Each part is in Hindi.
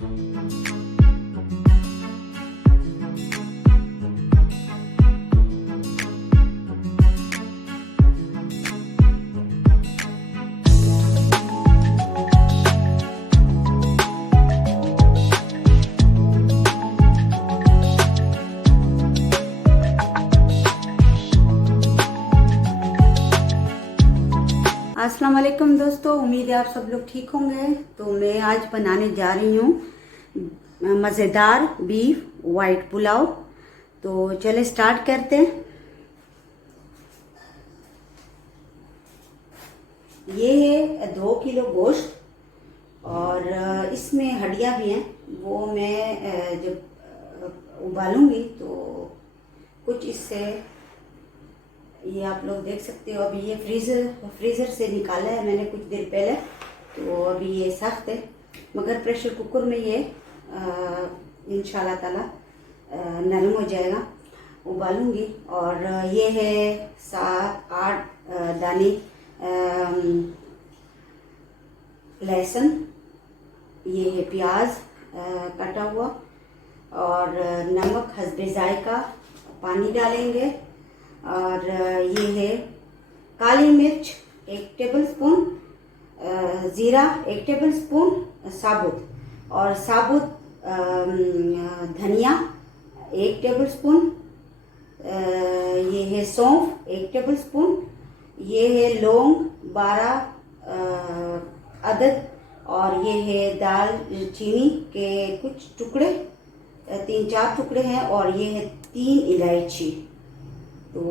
अस्सलाम वालेकुम दोस्तों, उम्मीद है आप सब लोग ठीक होंगे। तो मैं आज बनाने जा रही हूँ मज़ेदार बीफ वाइट पुलाव। तो चले स्टार्ट करते हैं। ये है 2 किलो गोश्त और इसमें हड्डियाँ भी हैं। वो मैं जब उबालूंगी तो कुछ इससे ये आप लोग देख सकते हो। अभी ये फ्रीज़र से निकाला है मैंने कुछ देर पहले, तो अभी ये सख्त है, मगर प्रेशर कुकर में ये इंशाल्लाह ताला नरम हो जाएगा। उबालूंगी। और ये है 7-8 दाने लहसुन, ये है प्याज कटा हुआ, और नमक हस्बे जायका, पानी डालेंगे। और ये है काली मिर्च 1 टेबलस्पून, ज़ीरा 1 टेबलस्पून साबुत, और साबुत धनिया 1 टेबलस्पून, ये है सौंफ 1 टेबलस्पून, ये है लौंग 12 अदद, और ये है दालचीनी के कुछ टुकड़े, 3-4 टुकड़े हैं, और ये है 3 इलायची। तो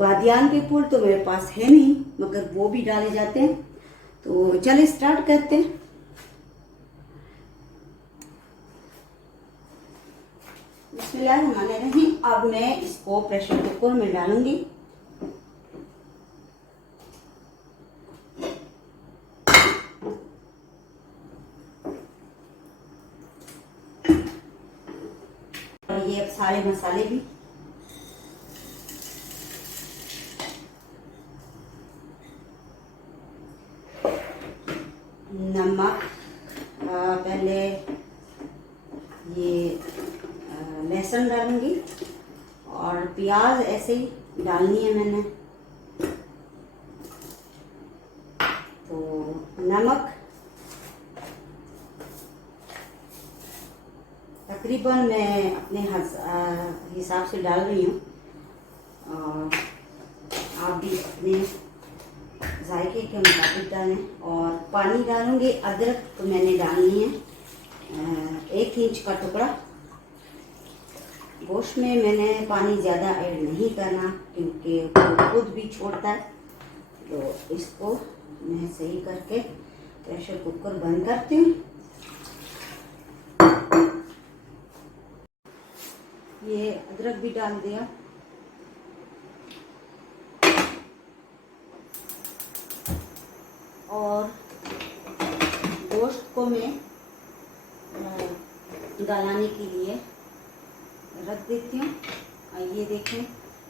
बादियान के फूल तो मेरे पास है नहीं, मगर वो भी डाले जाते हैं। तो चलिए स्टार्ट करते हैं। बिस्मिल्लाहिर्रहमानिर्रहीम। अब मैं इसको प्रेशर कुकर में डालूंगी। और ये अब सारे मसाले भी, नमक, पहले ये लहसुन डालूंगी, और प्याज ऐसे ही डालनी है मैंने। तो नमक तकरीबन मैं अपने हिसाब से डाल रही हूँ, और आप भी अपने जायके के मुताबिक डालें। और पानी डालूंगी। अदरक तो मैंने डालनी है 1 इंच का टुकड़ा। गोश्त में मैंने पानी ज़्यादा ऐड नहीं करना, क्योंकि वो खुद भी छोड़ता है। तो इसको मैं सही करके प्रेशर कुकर बंद करती हूँ। ये अदरक भी डाल दिया। और गोश्त को मैं गलाने के लिए रख देती हूँ। और ये देखें,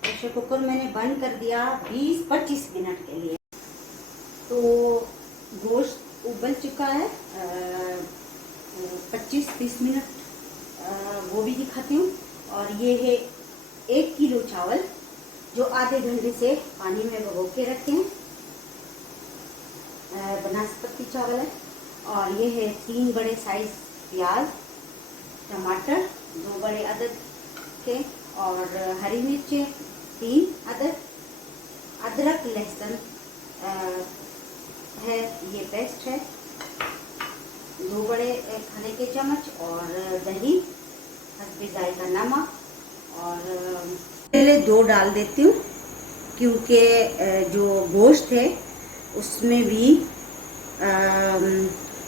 प्रेशर कुकर मैंने बंद कर दिया 20-25 मिनट के लिए। तो गोश्त उबल चुका है। 25-30 मिनट वो भी दिखाती हूँ। और ये है 1 किलो चावल, जो आधे घंटे से पानी में भिगो के रखे हैं। बनास्पति चावल है। और ये है 3 बड़े साइज प्याज, टमाटर 2 बड़े अदद के, और हरी मिर्चें 3 अदद, अदरक लहसुन है, ये पेस्ट है 2 बड़े खाने के चम्मच, और दही हस्बे जायका, नमक। और पहले 2 डाल देती हूँ, क्योंकि जो गोश्त है उसमें भी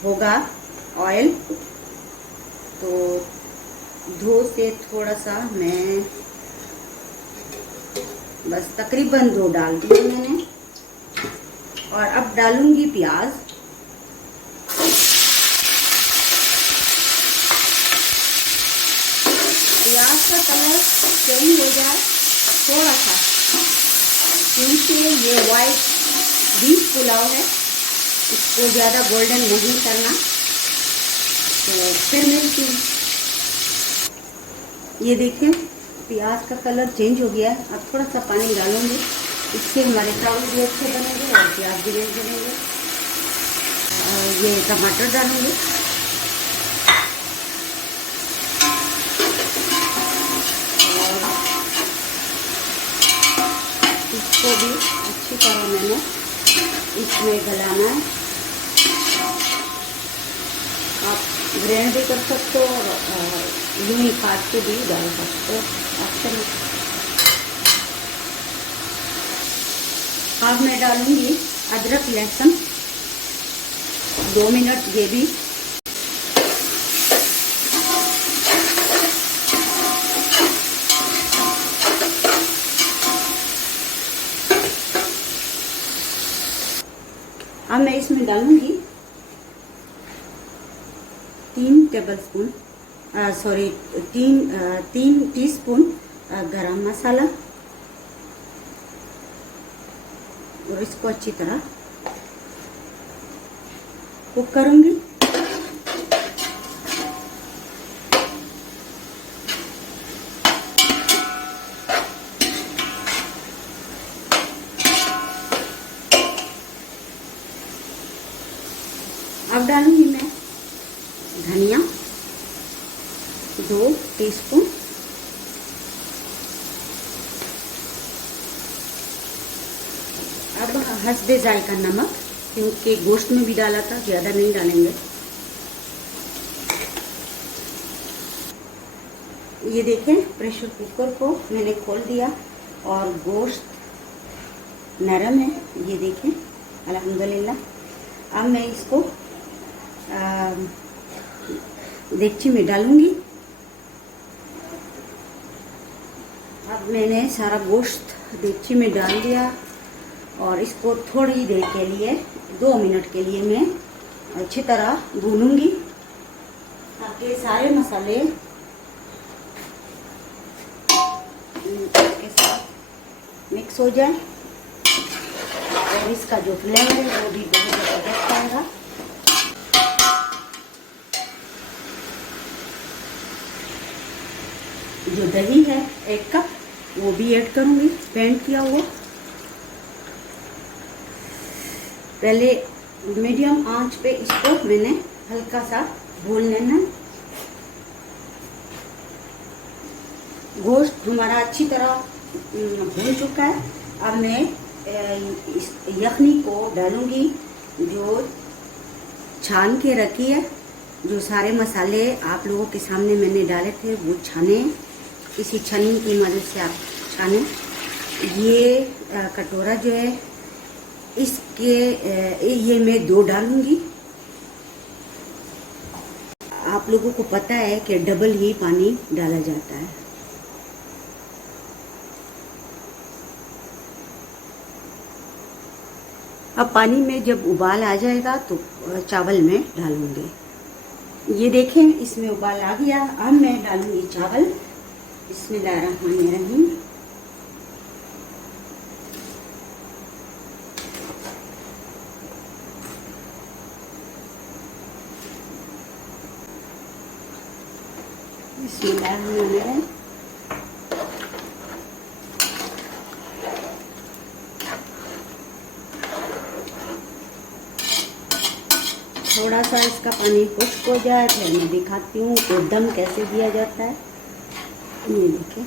होगा ऑयल। तो 2 से थोड़ा सा मैं बस तकरीबन 2 डाल दिए मैंने। और अब डालूंगी प्याज। प्याज का कलर चेंज हो जाए थोड़ा सा, क्योंकि ये वाइट बीफ पुलाव है, इसको ज़्यादा गोल्डन नहीं करना। तो फिर मिलती हूँ। ये देखिए प्याज का कलर चेंज हो गया है। अब थोड़ा सा पानी डालूंगी, इससे हमारे चावल भी अच्छे बनेंगे और प्याज भी अच्छे बनेंगे। और ये टमाटर डालूंगी और इसको भी अच्छी तरह मैंने इसमें गलाना है। आप ग्राइंड भी कर सकते हो और यूं ही काट के भी डाल सकते हो ऑप्शन। अब मैं डालूंगी अदरक लहसुन 2 मिनट ये भी। अब मैं इसमें डालूंगी 3 टेबलस्पून सॉरी 3 टीस्पून गरम मसाला और इसको अच्छी तरह कुक करूंगी। अब डालूंगी मैं धनिया 2 टीस्पून, अब हस्बे जायका नमक, क्योंकि गोश्त में भी डाला था, ज़्यादा नहीं डालेंगे। ये देखें प्रेशर कुकर को मैंने खोल दिया और गोश्त नरम है, ये देखें अल्हम्दुलिल्लाह। अब मैं इसको देगची में डालूंगी। अब मैंने सारा गोश्त देगची में डाल दिया और इसको थोड़ी देर के लिए 2 मिनट के लिए मैं अच्छी तरह भूनूंगी ताकि सारे मसाले इसके साथ मिक्स हो जाए और इसका जो फ्लेवर है वो भी बहुत ज़बरदस्त आएगा। जो दही है 1 कप वो भी ऐड करूंगी, पेंट किया हुआ। पहले मीडियम आंच पे इसको मैंने हल्का सा भून लेना। गोश्त हमारा अच्छी तरह भून चुका है। अब मैं इस यखनी को डालूंगी जो छान के रखी है। जो सारे मसाले आप लोगों के सामने मैंने डाले थे वो छाने, इसी छन्नी की मदद से आप छाने। ये कटोरा जो है इसके ये मैं 2 डालूंगी। आप लोगों को पता है कि डबल ही पानी डाला जाता है। अब पानी में जब उबाल आ जाएगा तो चावल में डालूंगी। ये देखें इसमें उबाल आ गया। अब मैं डालूंगी चावल। बिस्मिल्लाहिर्रहमानिर्रहीम। बिस्मिल्लाहिर्रहमानिर्रहीम। थोड़ा सा इसका पानी खुश्क हो जाए फिर मैं दिखाती हूँ तो दम कैसे दिया जाता है। ये देखिए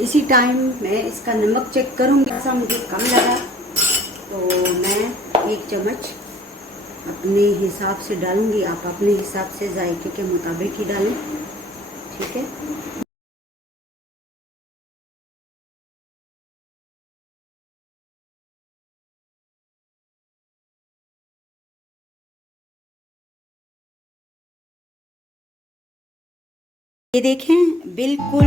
इसी टाइम मैं इसका नमक चेक करूँगी। ऐसा मुझे कम लगा तो मैं 1 चम्मच अपने हिसाब से डालूँगी। आप अपने हिसाब से जायके के मुताबिक ही डालें, ठीक है। ये देखें बिल्कुल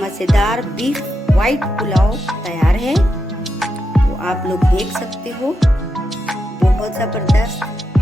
मज़ेदार बीफ वाइट पुलाव तैयार है। तो आप लोग देख सकते हो, बहुत ज़बरदस्त।